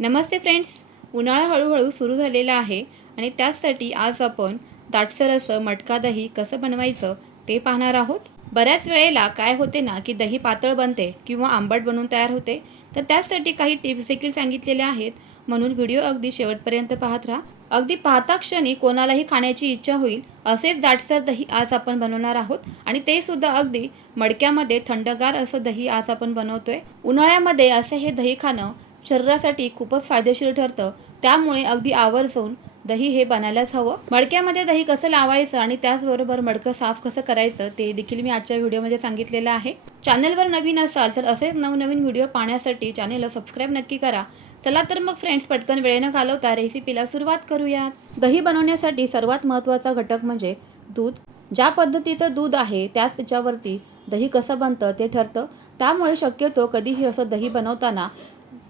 नमस्ते friends उन्हाळा हळूहळू सुरू झालेला आहे आणि त्याचसाठी आज आपण दाटसर असं मटका दही कसं बनवायचं ते पाहणार आहोत. बऱ्याच वेळेला काय होते ना की दही पातळ बनते किंवा आंबट बनून तयार होते. तर त्याचसाठी काही टिप्स देखील सांगितलेल्या आहेत. म्हणून व्हिडिओ अगदी शेवटपर्यंत पाहत राहा. अगदी पाहता क्षणी कोणालाही खाण्याची इच्छा होईल असेच दाटसर दही आज आपण बनवणार आहोत. आणि ते सुद्धा अगदी मडक्यामध्ये थंडगार असं दही आज आपण बनवतोय. उन्हाळ्यामध्ये असे हे दही खाणं शरीरासाठी खूपच फायदेशीर ठरतं. त्यामुळे अगदी आवर्जून दही हे बनायलाच हवं. मडक्यामध्ये दही कसं लावायचं आणि त्याचबरोबर मडकं साफ कसं करायचं ते देखील मी आजच्या व्हिडिओमध्ये सांगितलेलं आहे. चॅनलवर नवीन असाल तर असेच नवनवीन व्हिडिओ पाहण्यासाठी चॅनलला सबस्क्राईब नक्की करा. चला तर मग फ्रेंड्स पटकन वेळेनं घालवता रेसिपीला सुरुवात करूयात. दही बनवण्यासाठी सर्वात महत्त्वाचा घटक म्हणजे दूध. ज्या पद्धतीचं दूध आहे त्याच त्याच्यावरती दही कसं बनतं ते ठरतं. त्यामुळे शक्यतो कधीही असं दही बनवताना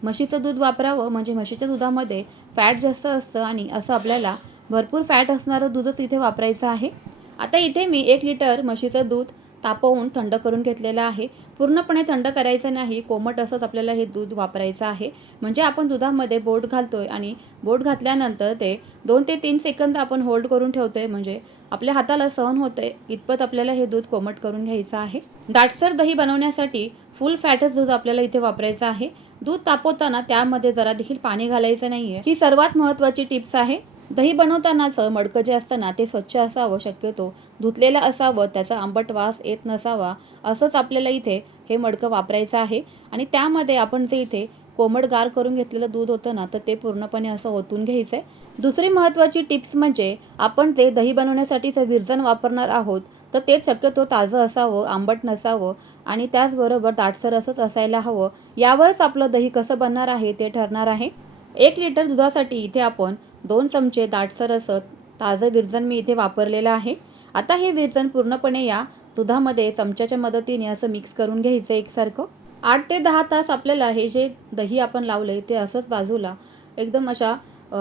म्हशीचं दूध वापरावं म्हणजे म्हशीच्या दुधामध्ये फॅट जास्त असतं आणि असं आपल्याला भरपूर फॅट असणारं दूधच इथे वापरायचं आहे. आता इथे मी एक लिटर म्हशीचं दूध तापवून थंड करून घेतलेलं आहे. पूर्णपणे थंड करायचं नाही कोमट असंच आपल्याला हे दूध वापरायचं आहे. म्हणजे आपण दुधामध्ये बोट घालतोय आणि बोट घातल्यानंतर ते दोन ते तीन सेकंद आपण होल्ड करून ठेवतोय. म्हणजे आपल्या हाताला सहन होते इतपत आपल्याला हे दूध कोमट करून घ्यायचं आहे. दाटसर दही बनवण्यासाठी फुल फॅटच दूध आपल्याला इथे वापरायचं आहे. दूध तापवताना त्यामध्ये जरा देखील पाणी घालायचं नाहीये. ही सर्वात महत्त्वाची टिप्स आहे. दही बनवतानाचं मडकं जे असतं ना ते स्वच्छ असावं शक्यतो धुतलेलं असावं त्याचा आंबट वास येत नसावा असंच आपल्याला इथे हे मडकं वापरायचं आहे. आणि त्यामध्ये आपण जे इथे कोमट गार करून घेतलेलं दूध होतं ना तर ते पूर्णपणे असं ओतून घ्यायचं आहे दुसरी महत्त्वाची टिप्स म्हणजे आपण जे दही बनवण्यासाठीचं विरजण वापरणार आहोत तर ते शक्यतो ताजं असावं आंबट नसावं आणि त्याचबरोबर दाटसर असंच असायला हवं. यावरच आपलं दही कसं बनणार आहे ते ठरणार आहे. एक लिटर दुधासाठी इथे आपण दोन चमचे दाटसर असं ताजं विरजण मी इथे वापरलेलं आहे. आता हे विरजण पूर्णपणे या दुधामध्ये चमच्याच्या मदतीने असं मिक्स करून घ्यायचं एकसारखं. आठ ते दहा तास आपल्याला हे जे दही आपण लावलं ते असंच बाजूला एकदम अशा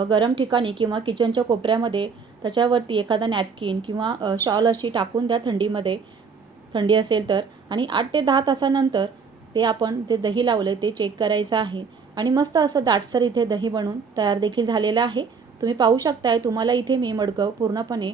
गरम ठिकाणी किंवा किचनच्या कोपऱ्यामध्ये त्याच्यावरती एखादा नॅपकिन किंवा शॉल अशी टाकून द्या थंडीमध्ये. थंडी असेल तर. आणि आठ ते दहा तासानंतर ते आपण जे दही लावलं ते चेक करायचं आहे. आणि मस्त असं दाटसर इथे दही बनून तयार देखील झालेलं आहे. तुम्ही पाहू शकताय तुम्हाला इथे मी मडकं पूर्णपणे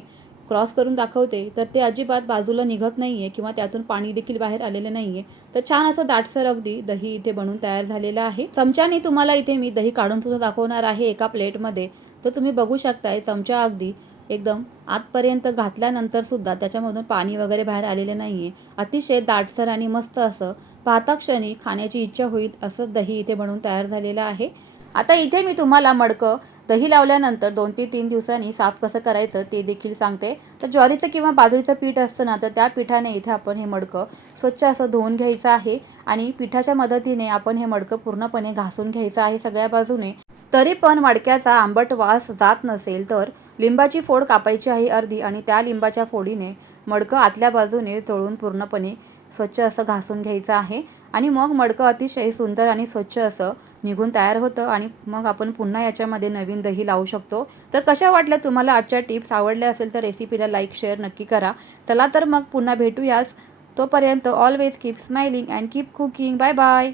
क्रॉस करून दाखवते तर ते अजिबात बाजूला निघत नाही आहे किंवा त्यातून पाणी देखील बाहेर आलेलं नाही आहे तर छान असं दाटसर अगदी दही इथे बनून तयार झालेलं आहे. चमच्याने तुम्हाला इथे मी दही काढून सुद्धा दाखवणार आहे एका प्लेटमध्ये. तर तुम्ही बघू शकताय चमचा अगदी एकदम आतपर्यंत घातल्यानंतर सुद्धा त्याच्यामधून पाणी वगैरे बाहेर आलेले नाही आहे अतिशय दाटसर आणि मस्त असं पाहता क्षणी खाण्याची इच्छा होईल असं दही इथे बनवून तयार झालेलं आहे. आता इथे मी तुम्हाला मडकं दही लावल्यानंतर दोन ते तीन दिवसांनी साफ कसं करायचं ते देखील सांगते. तर ज्वारीचं किंवा बाजरीचं पीठ असतं ना तर त्या पिठाने इथे आपण हे मडकं स्वच्छ असं धुवून घ्यायचं आहे आणि पिठाच्या मदतीने आपण हे मडकं पूर्णपणे घासून घ्यायचं आहे सगळ्या बाजूने. तरी पण मडक्याचा आंबट वास जात नसेल तर लिंबाची फोड कापायची आहे अर्धी आणि त्या लिंबाच्या फोडीने मडकं आतल्या बाजूने चोळून पूर्णपणे स्वच्छ असं घासून घ्यायचं आहे. आणि मग मडकं अतिशय सुंदर आणि स्वच्छ असं निघून तयार होतं आणि मग आपण पुन्हा याच्यामध्ये नवीन दही लावू शकतो. तर कशा वाटल्या तुम्हाला आजच्या टिप्स? आवडल्या असेल तर रेसिपीला लाईक शेअर नक्की करा. चला तर मग पुन्हा भेटूयास. तोपर्यंत always keep smiling and keep cooking bye bye